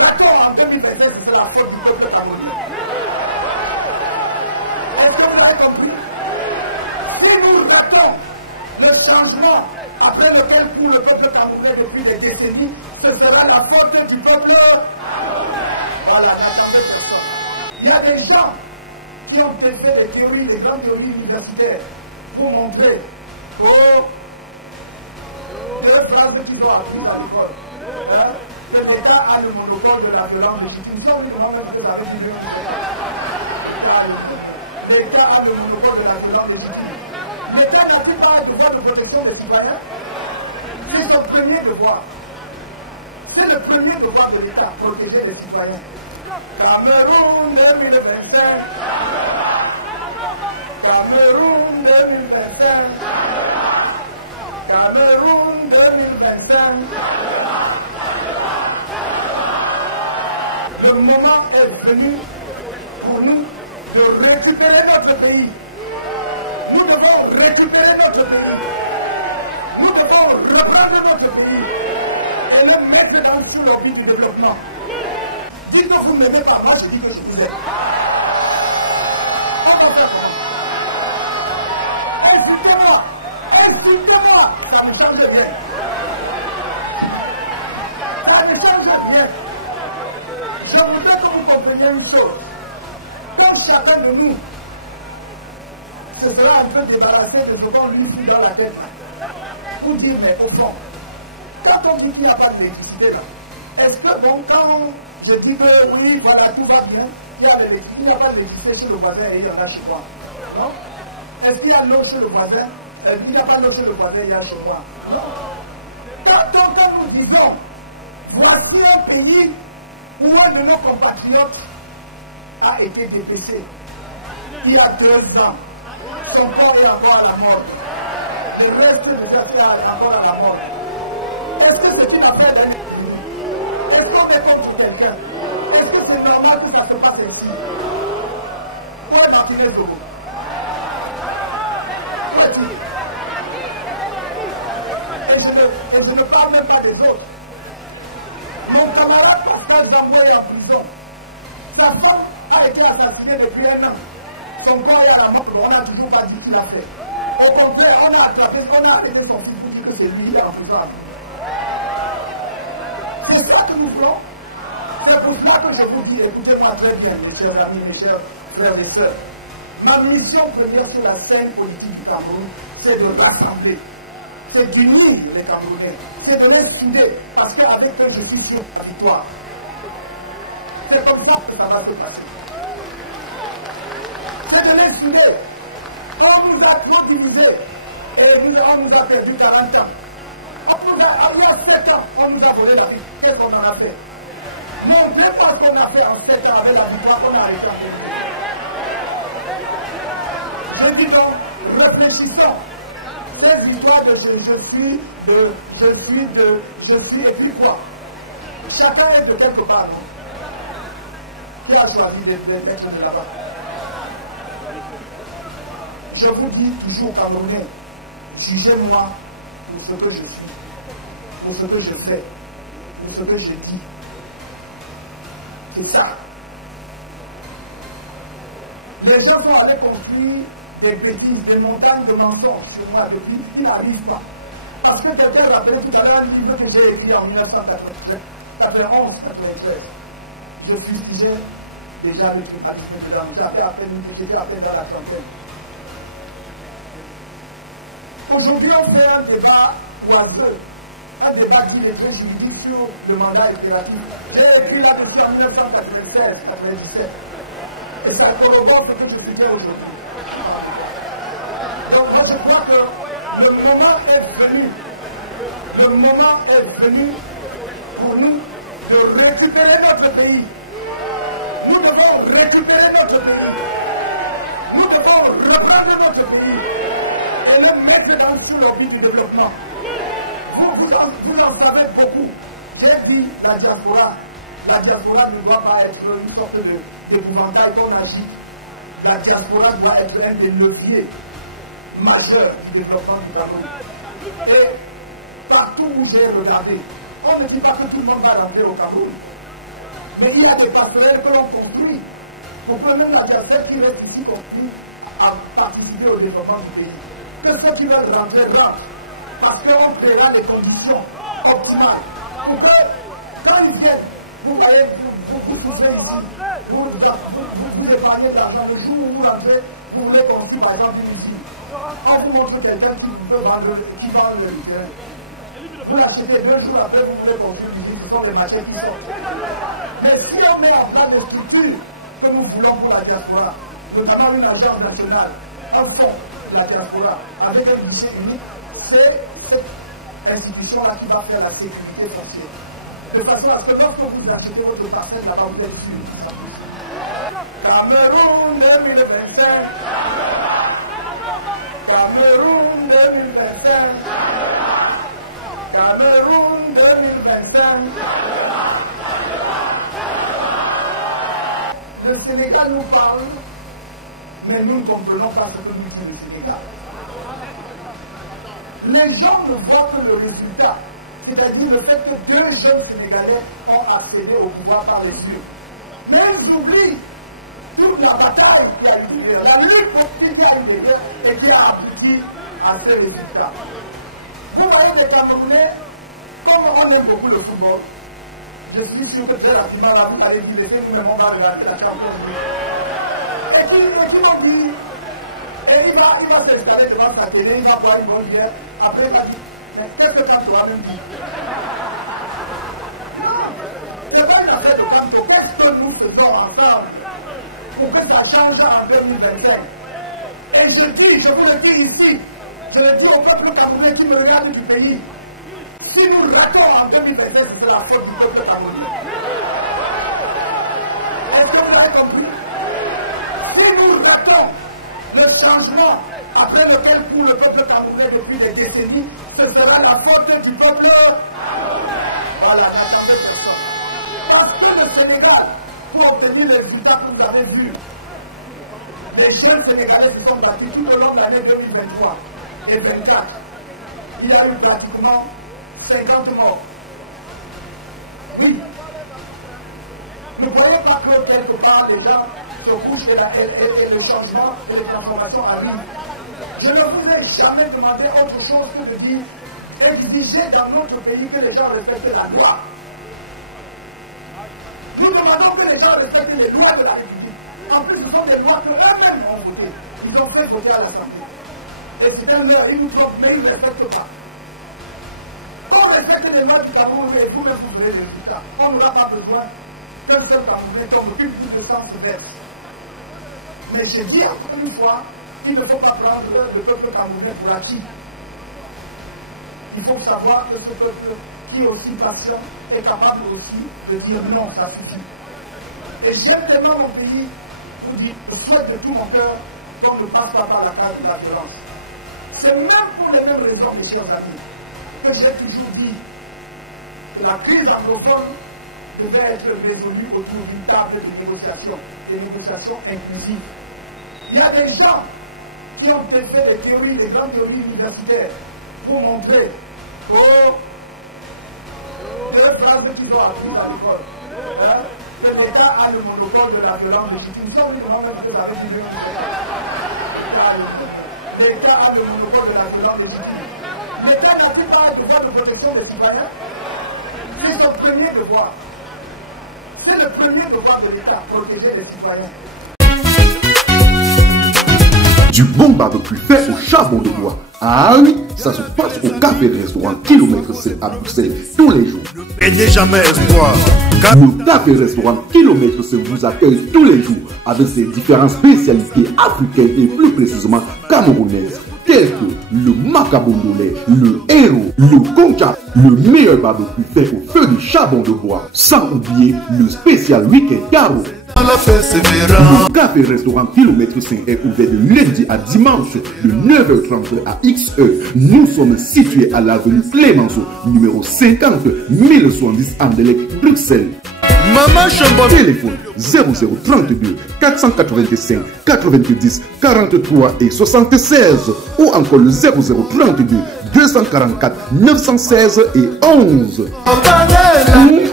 ratons en 2022, c'est la faute du peuple camerounais. Est-ce que vous avez compris? Si nous ratons le changement après lequel court le peuple camerounais depuis des décennies, ce sera la faute du peuple. Voilà, n'attendez pas ça. Il y a des gens qui ont testé les théories, les grandes théories universitaires pour montrer deux phrases qu'ils ont apprises à l'école. Hein? Que l'État a le monopole de la violence légitime. Si on dit non, même que ça veut dire l'État a le monopole de la violence légitime. L'État n'a-t-il pas un devoir de protection des citoyens? C'est son premier devoir. C'est le premier devoir de l'État, protéger les citoyens. Cameroun 2025. Cameroun 2025. Cameroun 2025. Le moment est venu pour nous de récupérer notre pays. Nous devons récupérer notre pays. Nous devons reprendre notre pays et le mettre dans tout l'orbite du développement. Dites que vous ne m'aimez pas, moi je dis que je vous aime. Insultez-moi, insultez-moi, ça ne change rien. Ça ne change rien. Je voudrais que vous compreniez une chose. Comme chacun de nous se sera un peu débarrassé de ce qu'on lui dit dans la tête, pour dire, mais au fond, quand on dit qu'il n'y a pas d'électricité là, est-ce que donc quand je dis que oui, voilà, tout va bien, il n'y a pas d'électricité chez le voisin et il y en a chez moi? Non? Est-ce qu'il y a l'eau chez le voisin? Il n'y a pas d'eau chez le voisin, il y a chez moi? Non? Quand nous disons, voici un pays où un de nos compatriotes a été dépêché il y a 2 ans, son corps est encore à la mort. Le reste de sa est encore à la mort. Est-ce que c'est une affaire d'un pays? Est-ce qu'on est comme pour quelqu'un? Est-ce que c'est normal que ça se passe ici? Où est Martinez Zogo? Où est-il? Et je ne parle même pas des autres. Mon camarade Pascal Gambo est en prison. Sa femme a été assassinée depuis 1 an. Son corps est à la mort, on n'a toujours pas dit ce qu'il a fait. Au contraire, on a attrapé, on a arrêté son fils pour dire que c'est lui qui est en prison. C'est ça que nous ferons. C'est pour cela que je vous dis, écoutez-moi très bien, mes chers amis, mes chers frères et sœurs. Ma mission première sur la scène politique du Cameroun, c'est de rassembler. C'est d'unir les Camerounais. C'est de les filer, parce qu'avec eux, je suis sûr la victoire. C'est comme ça que ça va se passer. C'est de les filer. On nous a trop divisés et on nous a perdu 40 ans. Il y a 7 ans, on nous a volé la vie. Qu'est-ce qu'on en a fait? Montrez-moi ce qu'on a fait en 7 ans avec la victoire qu'on a réussi. Je dis donc, réfléchissons. Cette victoire de je suis et puis quoi? Chacun est de quelque part, non? Qui a choisi les personnes de là-bas? Je vous dis toujours, Camerounais, jugez-moi pour ce que je suis, pour ce que je fais, pour ce que je dis. C'est ça. Les gens sont allés construire des bêtises, des montagnes de mensonges sur moi depuis, ils n'arrivent pas. Parce que quelqu'un l'a rappelé tout à l'heure un livre que j'ai écrit en 1997, 91, 96. Je fustigeais déjà le tribalisme de l'homme. J'étais à peine dans la trentaine. Aujourd'hui, on fait un débat oiseux, un débat qui est très juridique sur le mandat impératif. J'ai écrit là-dessus en 1996, 97. Et ça corrobore ce que je disais aujourd'hui. Donc moi je crois que le moment est venu. Le moment est venu pour nous de récupérer notre pays. Nous devons récupérer notre pays. Nous devons reprendre notre pays et le mettre dans tout l'orbite du développement. Vous en savez beaucoup. J'ai dit la diaspora. La diaspora ne doit pas être une sorte d'épouvantail qu'on agite. La diaspora doit être un des leviers majeurs du développement du Cameroun. Et partout où j'ai regardé, on ne dit pas que tout le monde va rentrer au Cameroun. Mais il y a des partenaires que l'on construit pour que même l'adversaire qui reste ici continue à participer au développement du pays. Que ceux qui veulent rentrer là, parce qu'on créera des conditions optimales pour que, quand ils viennent, vous voyez, vous souffrez ici, vous épargnez de l'argent. Le jour où vous rentrez, vous voulez construire par exemple une usine. On vous montre quelqu'un qui vend le terrain. Vous l'achetez 2 jours après, vous pouvez construire l'usine, ce sont les machins qui sortent. Mais si on met en place des structures que nous voulons pour la diaspora, notamment une agence nationale, un fonds de la diaspora, avec un budget unique, c'est cette institution-là qui va faire la sécurité foncière. De façon à ce que lorsque vous achetez votre parcelle, là-bas, vous êtes sûr. Cameroun 2025. Cameroun 2025. Cameroun 2025. Le Sénégal nous parle, mais nous ne comprenons pas ce que nous dit le Sénégal. Les gens ne voient que le résultat, c'est-à-dire le fait que 2 jeunes Sénégalais ont accédé au pouvoir par les urnes. Mais ils oublient toute la bataille qui a eu, la lutte politique qui a eu et qui a abouti à ces résultats. Vous voyez les Camerounais, comme on aime beaucoup le football, je suis sûr que très rapidement là, vous allez dire, nous-mêmes on va regarder la Champions League. Et puis on dit, et il va s'installer devant sa télé, il va boire une bonne bière, après il va dire, mais qu'est-ce que ça doit même dire? C'est pas une affaire de campo. Qu'est-ce que nous faisons ensemble pour que ça change en 2025? Et je vous le dis ici, je le dis au peuple camerounais qui me regarde du pays. Si nous ratons en 2025, c'est la faute du peuple camerounais. Est-ce que vous l'avez compris? Si nous ratons le changement après lequel court le peuple camerounais depuis des décennies, ce sera la faute du peuple. Voilà, m'entendez ça. Parce que le Sénégal, pour obtenir les résultats que vous avez vus, les jeunes Sénégalais qui sont battus tout au long de l'année 2023 et 2024, il y a eu pratiquement 50 morts. Oui. Ne croyez pas que quelque part les gens se couchent et le changement et les transformations arrivent. Je ne vous ai jamais demandé autre chose que de dire exiger dans notre pays que les gens respectent la loi. Nous demandons que les gens respectent les lois de la République. En plus, ce sont des lois que eux-mêmes ont votées. Ils ont fait voter à l'Assemblée. Et c'est un maire, ils nous trompent, mais ils ne respectent pas. Quand on respecte les lois du Cameroun, et vous-même vous verrez les résultats, on n'aura pas besoin qu'un seul Camerounais comme une boule de sang se verse. Mais je dis encore une fois, il ne faut pas prendre le peuple camerounais pour acquis. Il faut savoir que ce peuple qui est aussi patient est capable aussi de dire non, ça suffit. Et j'aime tellement mon pays, vous dire, je souhaite de tout mon cœur qu'on ne passe pas par la case de la violence. C'est même pour les mêmes raisons, mes chers amis, que j'ai toujours dit que la crise anglophone devait être résolue autour d'une table de négociation, des négociations inclusives. Il y a des gens qui ont testé les théories, les grandes théories universitaires pour montrer deux phrases qu'ils ont apprises à l'école. Que l'État a le monopole de la violence légitime. Si on dit non, même que ça veut dire l'État a le monopole de la violence légitime. L'État n'a-t-il pas un devoir de protection des citoyens? C'est son premier devoir. C'est le premier devoir de l'État, protéger les citoyens. Du bon barbecue fait au charbon de bois. Ah oui, ça se passe au café restaurant Kilomètre 7 à Bruxelles tous les jours. N'ayez jamais espoir. Le café restaurant Kilomètre 7 vous accueille tous les jours avec ses différentes spécialités africaines et plus précisément camerounaises, telles que le macabondolais, le héros, le concha, le meilleur barbecue fait au feu de charbon de bois, sans oublier le spécial week-end carreau. Le café restaurant Kilomètre 5 est ouvert de lundi à dimanche de 9h30 à XE. Nous sommes situés à l'avenue Clémenceau, numéro 50 1070 Anderlecht, Bruxelles. Maman Chambon. Téléphone 0032 485 90 43 et 76 ou encore le 0032 244 916 et 11.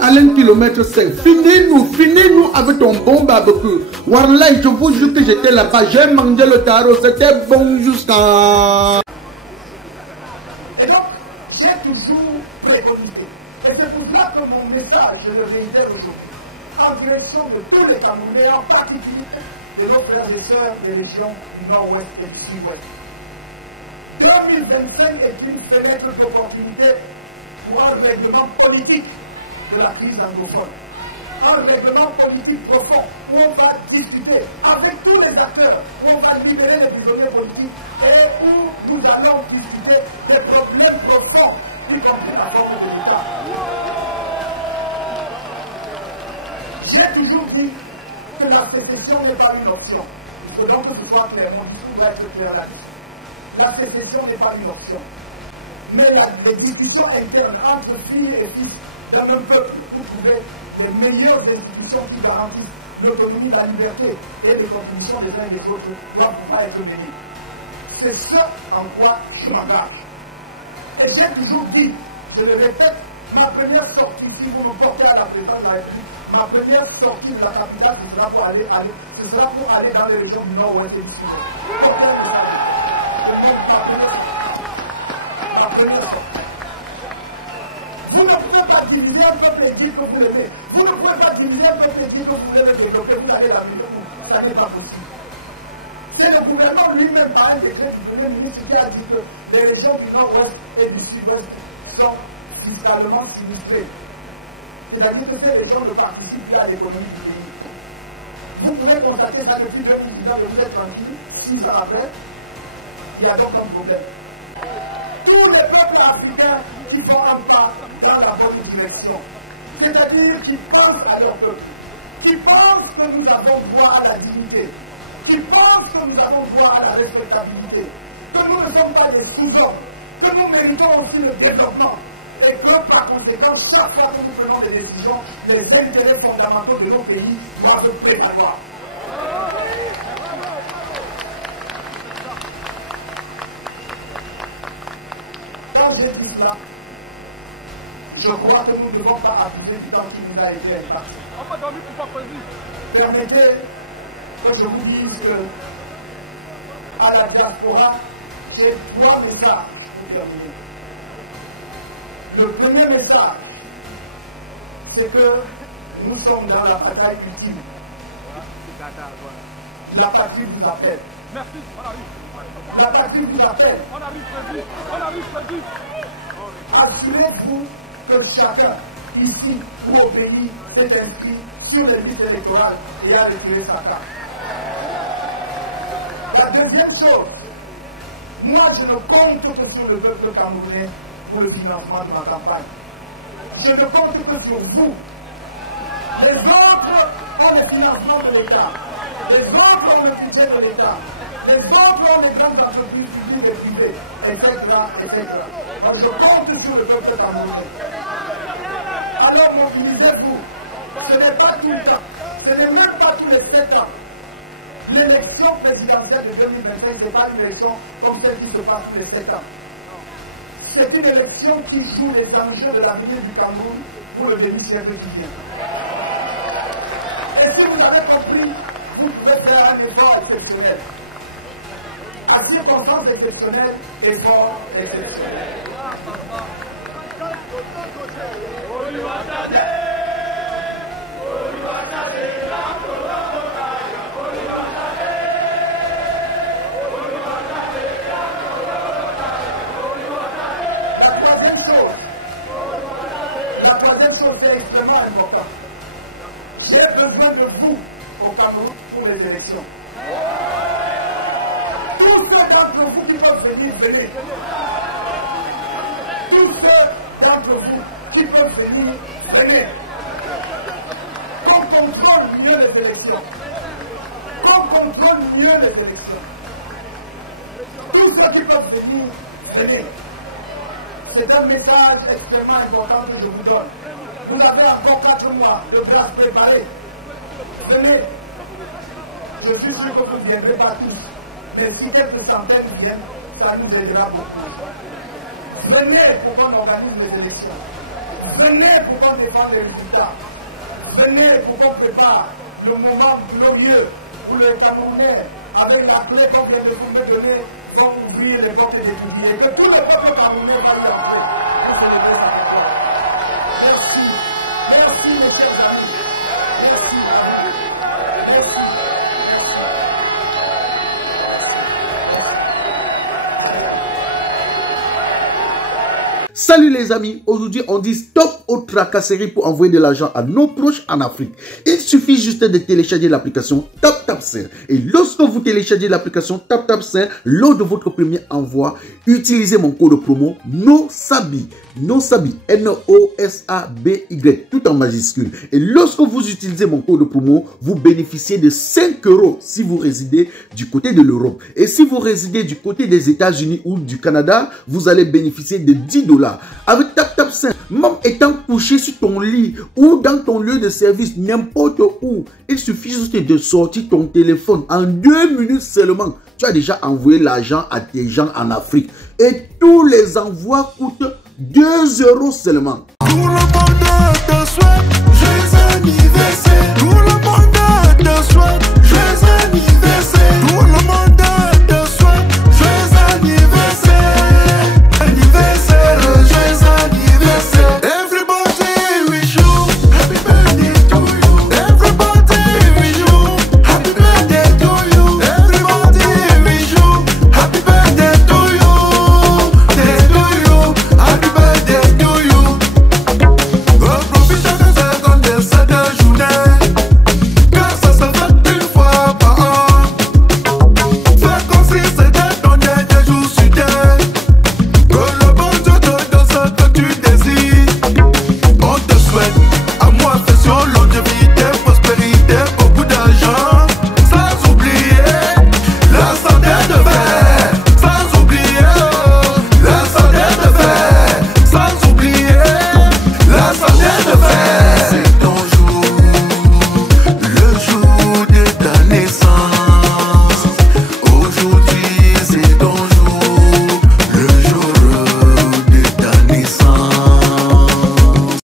Malin kilomètre 5. Finis-nous avec ton bon barbecue. Warlai, je vous jure que j'étais là-bas. J'ai mangé le taro. C'était bon jusqu'à... Et donc, j'ai toujours préconisé. Et c'est pour cela que mon message, je le réitère aujourd'hui, en direction de tous les Camerounais, en particulier de nos frères et sœurs des régions du Nord-Ouest et du Sud-Ouest. 2025 est une fenêtre d'opportunité pour un règlement politique de la crise anglophone. Un règlement politique profond où on va discuter avec tous les acteurs, où on va libérer les prisonniers politiques et où nous allons discuter des problèmes profonds qui compris la forme de l'État. J'ai toujours dit que la sécession n'est pas une option. Il faut donc que ce soit clair. Mon discours doit être clair là-dessus. La sécession n'est pas une option. Mais il y a des discussions internes entre filles et fils d'un même peuple pour trouver les meilleures institutions qui garantissent l'autonomie, la liberté et les contributions des uns et des autres doivent pouvoir être menées. C'est ce en quoi je m'engage. Et j'ai toujours dit, je le répète, ma première sortie, si vous me portez à la présidence de la République, ma première sortie de la capitale, ce sera pour aller dans les régions du Nord-Ouest et du Sud-Ouest. Ma première sortie. Vous ne pouvez pas diminuer un peuple et dire que vous l'aimez. Vous ne pouvez pas diminuer un peuple et dire que vous voulez le développer. Vous allez l'amener où? Ça n'est pas possible. C'est le gouvernement lui-même, par un décret du Premier ministre, qui a dit que les régions du Nord-Ouest et du Sud-Ouest sont fiscalement sinistrées. C'est-à-dire que ces régions ne participent plus à l'économie du pays. Vous pouvez constater ça depuis 2010 ans, vous êtes tranquille, 6 ans après, il y a donc un problème. Tous les peuples africains qui font un pas dans la bonne direction, c'est-à-dire qui pensent à leur peuple, qui pensent que nous avons droit à la dignité, qui pensent que nous avons droit à la respectabilité, que nous ne sommes pas des sous-hommes, que nous méritons aussi le développement, et que par conséquent, chaque fois que nous prenons des décisions, les intérêts fondamentaux de nos pays doivent prévaloir. Quand j'ai dit cela, je crois que nous ne devons pas abuser du temps qui nous a été imparti. Permettez que je vous dise que à la diaspora, j'ai 3 messages pour terminer. Le premier message, c'est que nous sommes dans la bataille ultime. La patrie vous appelle. La patrie vous appelle. Assurez-vous que chacun, ici ou au pays, est inscrit sur les listes électorales et a retiré sa carte. La deuxième chose, moi je ne compte que sur le peuple camerounais pour le financement de ma campagne. Je ne compte que sur vous. Les autres ont le financement de l'État. Les autres ont le budget de l'État. Les autres ont les grandes entreprises publiques et privées, etc., etc. Donc je compte sur le peuple camerounais. Alors mobilisez-vous. Ce n'est pas tout le temps. Ce n'est même pas tous les 7 ans. L'élection présidentielle de 2025 n'est pas une élection comme celle qui se passe tous les 7 ans. C'est une élection qui joue les enjeux de l'avenir du Cameroun pour le demi-siècle qui vient. Et si vous avez compris, vous pouvez faire un effort exceptionnel. À circonstance exceptionnelle, effort exceptionnel. La troisième chose, c'est extrêmement important. J'ai besoin de vous au Cameroun pour les élections. Tous ceux d'entre vous qui peuvent venir, venez. Tous ceux d'entre vous qui peuvent venir, venez. Qu'on contrôle mieux les élections. Qu'on contrôle mieux les élections. Tous ceux qui peuvent venir, venez. C'est un message extrêmement important que je vous donne. Vous avez encore 4 mois de grâce préparée. Venez. Je suis sûr que vous ne viendrez pas tous. Mais si quelques centaines viennent, ça nous aidera beaucoup. Venez pour qu'on organise les élections. Venez pour qu'on défende les résultats. Venez pour qu'on prépare le moment glorieux où les Camerounais, avec la clé qu'on vient de vous donner, vont ouvrir les portes des fusils. Et que tout le peuple camerounais va y entrer. Merci. Merci, mes chers amis. Merci. Merci. Salut les amis, aujourd'hui on dit stop aux tracasseries pour envoyer de l'argent à nos proches en Afrique. Il suffit juste de télécharger l'application TapTapSend. Et lorsque vous téléchargez l'application TapTapSend, lors de votre premier envoi, utilisez mon code promo NOSABY, N-O-S-A-B-Y, tout en majuscule. Et lorsque vous utilisez mon code promo, vous bénéficiez de 5 € si vous résidez du côté de l'Europe. Et si vous résidez du côté des États-Unis ou du Canada, vous allez bénéficier de 10 $. Avec TapTapSend, même étant couché sur ton lit ou dans ton lieu de service, n'importe où, il suffit juste de sortir ton téléphone. En 2 minutes seulement, tu as déjà envoyé l'argent à tes gens en Afrique. Et tous les envois coûtent 2 € seulement.